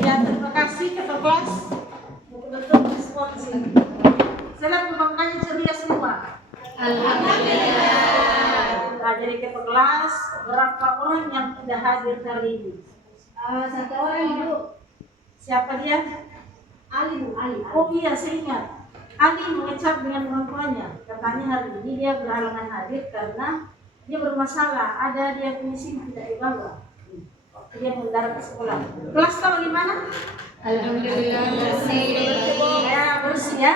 Ya, terima kasih ketua kelas. Betul-betul responsif. Selamat membangkanya ceria semua. Alhamdulillah. Nah, jadi ketua kelas, berapa orang yang tidak hadir hari ini? Satu orang, Ibu. Siapa dia? Ali, Bu. Ali. Oh iya, saya ingat. Ali mengecap dengan orang tuanya. Katanya hari ini dia berhalangan hadir karena dia bermasalah. Ada dia punya SIM tidak dibawa. Dia mendarat ke sekolah. Kelas tahu bagaimana? Alhamdulillah bersih. Ya, bersih ya.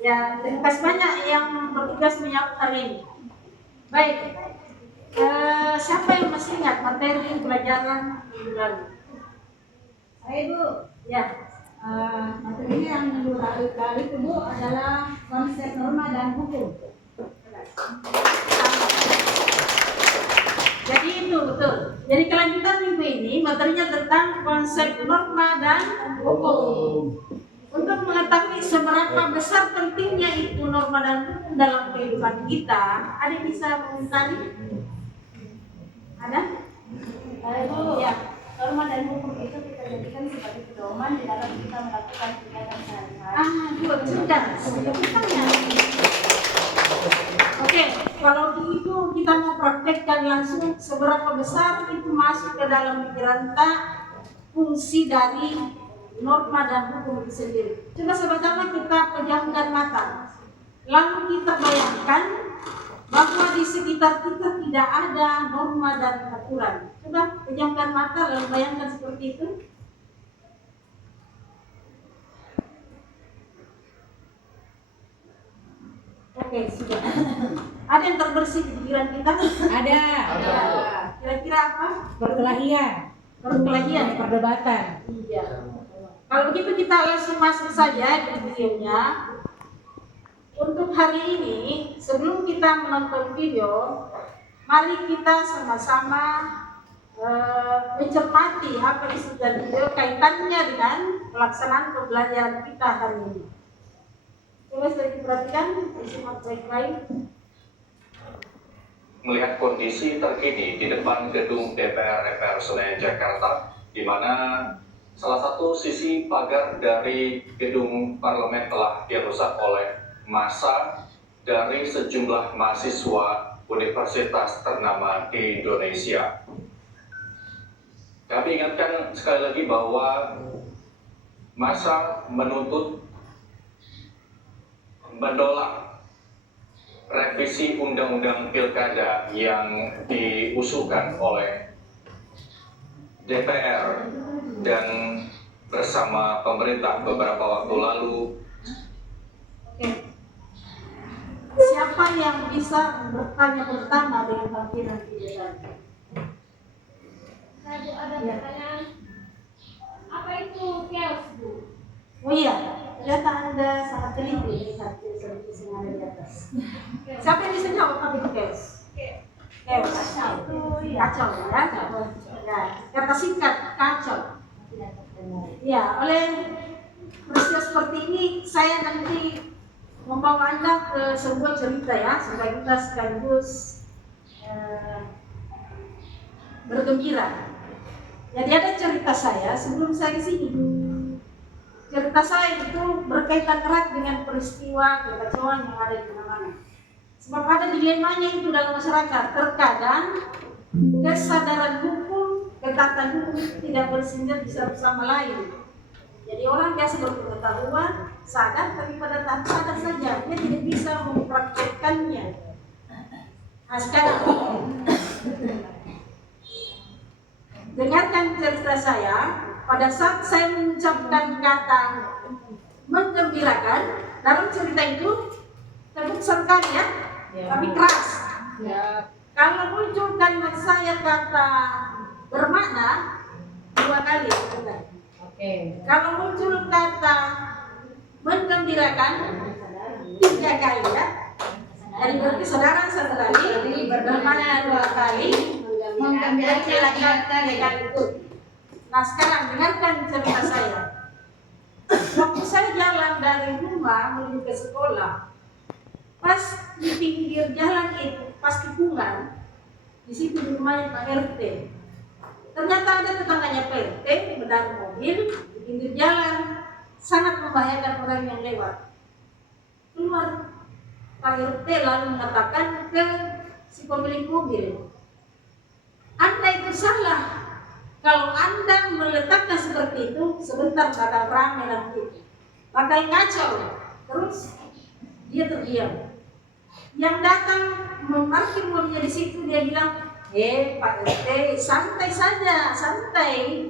Ya, terima kasih banyak yang bertugas menyiapkan hari ini. Baik. Siapa yang masih ingat materi pelajaran minggu lalu? Saya, Bu. Ya. Materinya yang minggu lalu itu, Bu, adalah konsep norma dan hukum. Jadi itu betul. Jadi kelanjutan minggu ini materinya tentang konsep norma dan hukum. Untuk mengetahui seberapa besar pentingnya itu norma dan hukum dalam kehidupan kita, ada yang bisa mengomentari? Ada? Bu, Ya. norma dan hukum itu kita jadikan sebagai pedoman di dalam kita melakukan kegiatan sehari-hari. Good, sudah. Bertanya. Oke, kalau begitu kita mau praktekkan langsung seberapa besar itu masuk ke dalam pikiran kita fungsi dari norma dan hukum itu sendiri. Coba sama-sama kita pejamkan mata. Lalu kita bayangkan bahwa di sekitar kita tidak ada norma dan aturan. Coba pejamkan mata lalu bayangkan seperti itu. Oke, sudah. Ada yang terbersih di pikiran kita? Ada. Kira-kira apa? Perkelahian. Perkelahian. Perdebatan. Iya. Kalau begitu kita langsung masuk saja di videonya. Untuk hari ini, sebelum kita menonton video, mari kita sama-sama mencermati apa isi dari video kaitannya dengan pelaksanaan pembelajaran kita hari ini. Coba saya diperhatikan, disimak baik-baik. Melihat kondisi terkini di depan gedung DPR MPR Senayan Jakarta, di mana salah satu sisi pagar dari gedung parlemen telah dirusak oleh massa dari sejumlah mahasiswa universitas ternama di Indonesia. Kami ingatkan sekali lagi bahwa massa menolak revisi Undang-Undang Pilkada yang diusulkan oleh DPR dan bersama pemerintah beberapa waktu lalu. Oke. Siapa yang bisa bertanya pertama dengan pimpinan kita? Saya ada pertanyaan. Apa itu chaos, Bu? Oh iya, ternyata Anda sangat teliti melihat solusi yang ada di atas. Siapa yang bisa jawab apa itu chaos? Chaos. Kacau ya. Ya. Kata singkat kacau. Ya, oleh peristiwa seperti ini saya nanti membawa Anda ke sebuah cerita ya, supaya kita sekaligus bergembira. Jadi ada cerita saya sebelum saya ke sini. Cerita saya itu berkaitan erat dengan peristiwa kekacauan yang ada di mana-mana. Sebab ada dilemanya itu dalam masyarakat. Terkadang kesadaran hukum, ketaatan hukum itu tidak bersinergi satu sama lain. Jadi orang biasa berpengetahuan, sadar, tapi pada tahap sadar saja dia tidak bisa mempraktekkannya. Nah sekarang dengarkan cerita saya. Pada saat saya mengucapkan kata menggembirakan, dalam cerita itu terkesan ya, tapi keras. Ya. Kalau muncul kalimat saya kata bermakna 2 kali. Oke. Kalau muncul kata menggembirakan 3 kali ya. Jadi berarti saudara 1 kali, bermakna 2 kali, menggembirakan 3 kali itu. Nah sekarang dengarkan cerita saya. Waktu saya jalan dari rumah menuju ke sekolah, pas di pinggir jalan itu, pas tikungan, di situ di rumahnya Pak RT, Ternyata ada tetangganya PRT menaruh mobil di pinggir jalan, sangat membahayakan orang yang lewat. Keluar Pak RT lalu mengatakan ke si pemilik mobil, Anda itu salah. Kalau Anda meletakkan seperti itu, sebentar bakal ramai nanti, bakal kacau. Terus dia terdiam. Yang datang memarkir mobilnya di situ, dia bilang, Pak RT, santai saja, santai.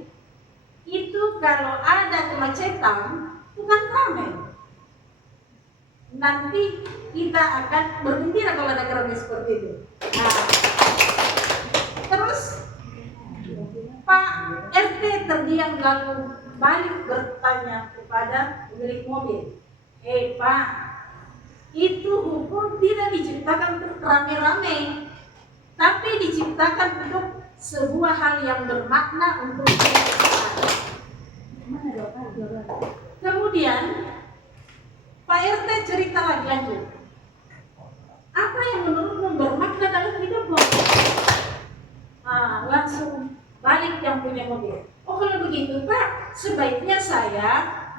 Itu kalau ada kemacetan, itu kan ramai. Nanti kita akan bergembira kalau ada keramaian seperti itu. Nah, terus Pak RT terdiam lalu balik bertanya kepada pemilik mobil, Pak, itu hukum tidak diciptakan untuk rame-rame, tapi diciptakan untuk sebuah hal yang bermakna untuk kita. Kemudian Pak RT cerita lagi lanjut, apa yang menurutmu bermakna dalam hidupmu? Langsung balik yang punya mobil. Oh, kalau begitu Pak, sebaiknya saya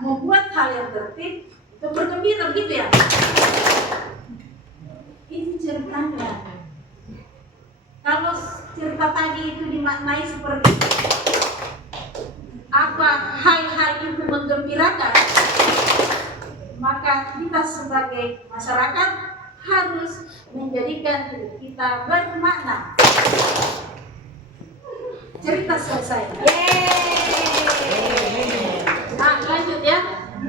membuat hal yang tertib untuk bergembira, begitu ya? Ini ceritanya. Kalau cerita tadi itu dimaknai seperti apa hal-hal itu menggembirakan, maka kita sebagai masyarakat harus menjadikan hidup kita bermakna. Cerita selesai. Nah, lanjut ya.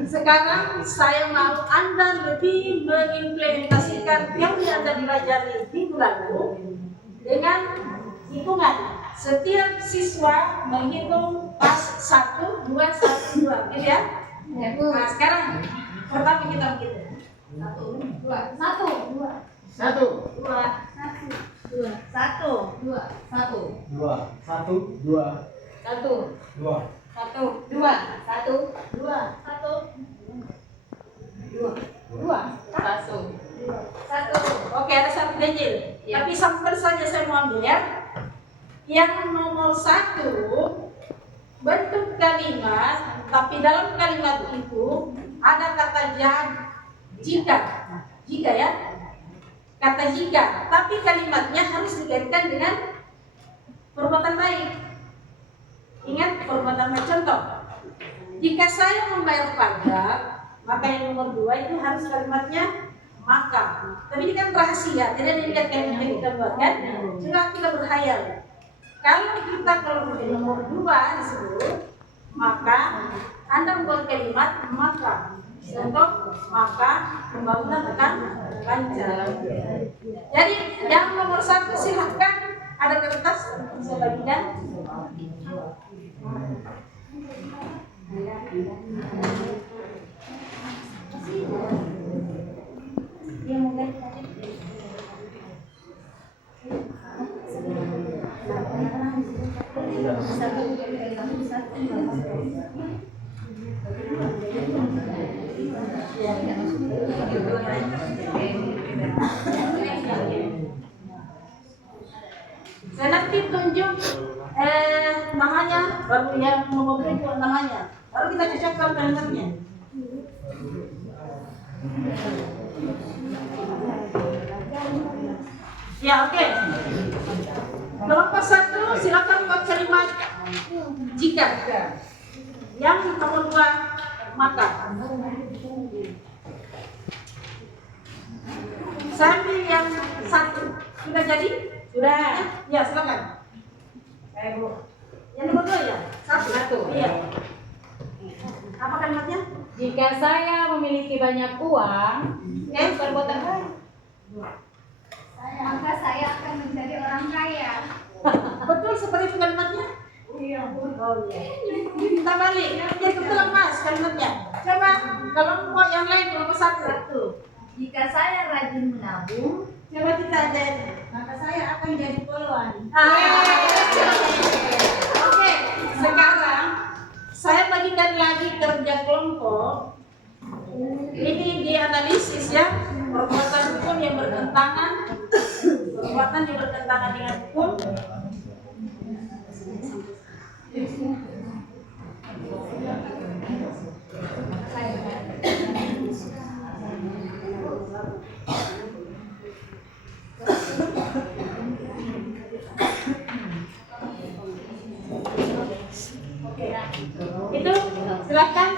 Sekarang saya mau Anda lebih mengimplementasikan yang Anda pelajari minggu lalu dengan hitungan. Setiap siswa menghitung pas 1, 2, 1, 2, gitu ya? Nah, sekarang pertama kita menghitung. 1, 2, 1, 2, 1, 2, 1, 2, 1, 2, 1, 2, 1, 2, 1, 2. 1, 2, 1, 2, 1, 2, 1. Oke, ada satu ganjil. Tapi sampel saja saya mau ambil ya. Yang nomor 1, bentuk kalimat, tapi dalam kalimat itu ada kata jika ya, kata jika, tapi kalimatnya harus dikaitkan dengan perbuatan baik. Ingat perbuatan baik. Contoh, jika saya membayar pajak, maka yang nomor 2 itu harus kalimatnya maka. Tapi ini kan rahasia, tidak dilihat kalimat yang kita buat kan. Coba kita berhayal. Kalau di nomor 2 disebut maka, Anda membuat kalimat maka. Contoh, maka pembangunan akan lancar. Jadi yang nomor 1 silahkan ada kertas bisa bagikan. Saya nanti tunjuk namanya, baru yang nomor 2 namanya, baru kita cocokkan kalimatnya. Ya, oke. Kelompok 1 silakan buat kalimat jika. Yang nomor 2 maka. Saya ambil yang 1. Sudah jadi? Sudah. Ya, silakan. Bu. Yang nomor 2 ya? 1. Iya. Apa kalimatnya? Jika saya memiliki banyak uang, Perbuatan baik. Maka saya akan menjadi orang kaya. Betul seperti itu kalimatnya? Iya. Oh iya. Kita balik. Ya, betul Mas kalimatnya. Coba kelompok yang lain kelompok 1. Jika saya rajin menabung, Coba kita ada. maka saya akan jadi poluan. Oke, sekarang saya bagikan lagi kerja kelompok. Ini dianalisis ya, perbuatan hukum yang bertentangan, perbuatan yang bertentangan dengan hukum. Itu silakan.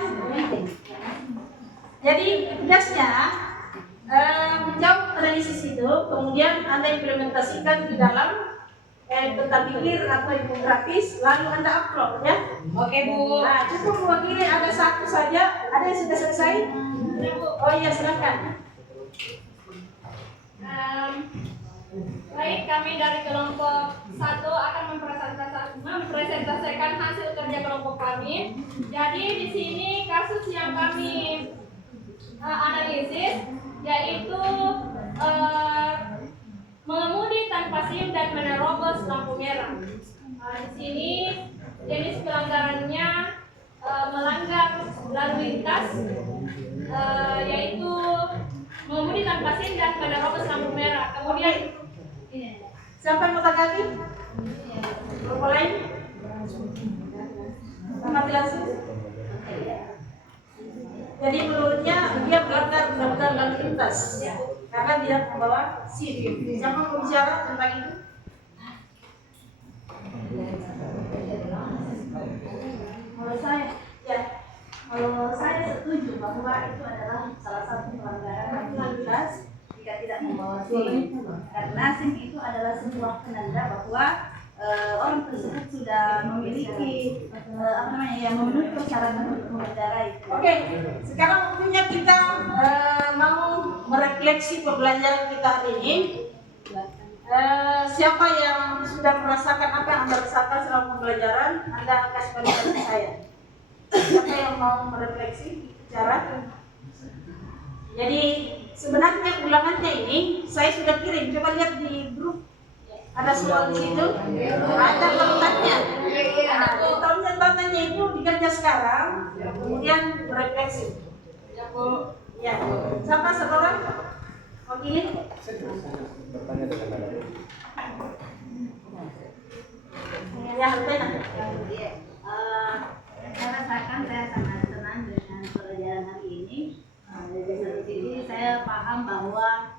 Jadi tugasnya menjawab analisis itu, kemudian Anda implementasikan di dalam tata pikir atau infografis, lalu Anda upload ya. Oke Bu. Nah, cukup mewakili ada satu saja. Ada yang sudah selesai? Oh iya, silakan. Baik, kami dari kelompok 1 akan mempresentasikan hasil kerja kelompok kami. Jadi di sini kasus yang kami analisis yaitu mengemudi tanpa SIM dan menerobos lampu merah. Di sini jenis pelanggarannya melanggar lalu lintas, yaitu mengemudi tanpa SIM dan menerobos lampu merah. Kemudian Siapa yang mau tanggapi? Kelompok lain? Tanggapi langsung. Jadi menurutnya dia melanggar undang-undang lalu lintas karena dia membawa SIM. Siapa mau bicara tentang itu? Kalau saya setuju bahwa itu adalah salah satu pelanggaran lalu lintas jika tidak membawa SIM, karena SIM itu adalah sebuah penanda bahwa orang tersebut sudah memiliki memenuhi persyaratan untuk mengendarai. Oke, sekarang waktunya kita mau merefleksi pembelajaran kita hari ini. Siapa yang sudah merasakan apa yang Anda rasakan selama pembelajaran, Anda kasih pendapat saya. Siapa yang mau merefleksi bicara? Jadi sebenarnya ulangannya ini saya sudah kirim. Coba lihat di grup. Ada soal di situ. Ada tautannya. Tautannya itu dikerja sekarang, kemudian merefleksi. Ya, siapa seorang? Oke. Ya, benar. Saya rasakan saya sangat senang dengan pelajaran hari ini. Dari satu sisi saya paham bahwa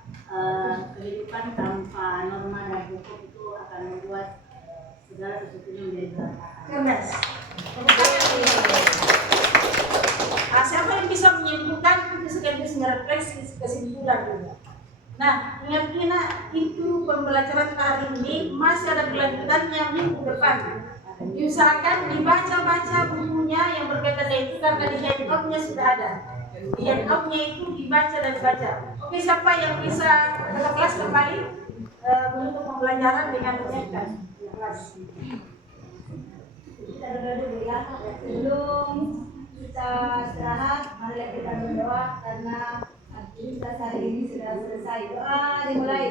kehidupan tanpa norma dan hukum itu akan membuat segala sesuatunya menjadi berantakan. Cerdas. Siapa yang bisa menyimpulkan itu sekaligus merefleksi kesimpulan juga. Nah, ingat itu pembelajaran hari ini masih ada kelanjutannya minggu depan. Diusahakan dibaca-baca bukunya yang berkaitan dengan itu karena di handout-nya sudah ada. Di handout-nya itu dibaca dan dibaca. Oke, siapa yang bisa ke kelas kembali untuk pembelajaran dengan menyiapkan kelas? Kita dulu ya. Sebelum kita istirahat, mari kita berdoa karena aktivitas hari ini sudah selesai. Doa dimulai.